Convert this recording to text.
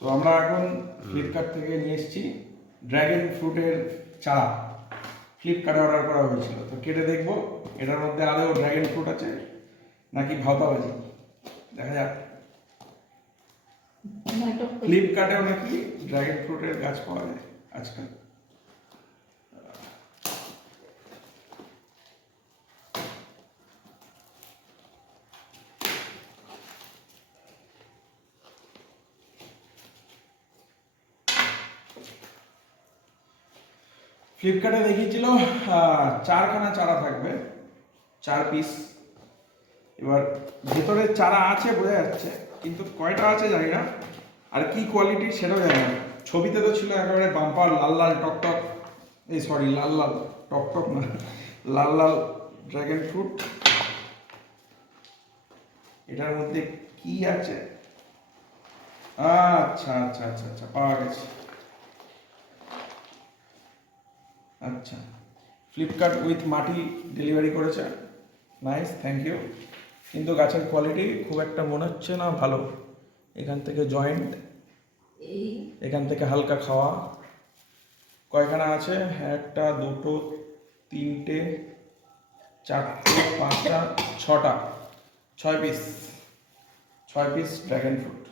তো আমরা এখন ফ্লিপকার্ট থেকে নিয়ে এসেছি ড্র্যাগন ফ্রুটের চারা। ফ্লিপকার্টে অর্ডার করা হয়েছিল, তো কেটে দেখবো এটার মধ্যে আদৌ ড্র্যাগন ফ্রুট আছে নাকি ভাওতাবাজি, দেখা যাক। ফ্লিপকার্টেও নাকি ড্র্যাগন ফ্রুটের গাছ পাওয়া যায় আজকাল। ফ্লিপকার্টে দেখিয়েছিল 4খানা চারা থাকবে, 4 পিস। এবার ভেতরে চারা আছে বোঝা যাচ্ছে, কিন্তু কয়টা আছে জানি না, আর কি কোয়ালিটির সেটাও জানি না। ছবিতে তো ছিল একেবারে বাম্পার লাল লাল টকটক, এই সরি লাল লাল টকটক না, লাল লাল ড্র্যাগন ফ্রুট। এটার মধ্যে কি আছে? আচ্ছা আচ্ছা আচ্ছা আচ্ছা, পাওয়া গেছে। আচ্ছা, ফ্লিপকার্ট উইথ মাটি ডেলিভারি করেছে, নাইস, থ্যাংক ইউ। কিন্তু গাছের কোয়ালিটি খুব একটা মনে হচ্ছে না ভালো। এখান থেকে জয়েন্ট, এখান থেকে হালকা খাওয়া। কয়খানা আছে? 1টা 2টো 3টে 4টে 5টা 6টা, 6 পিস, 6 পিস ড্র্যাগন ফ্রুট।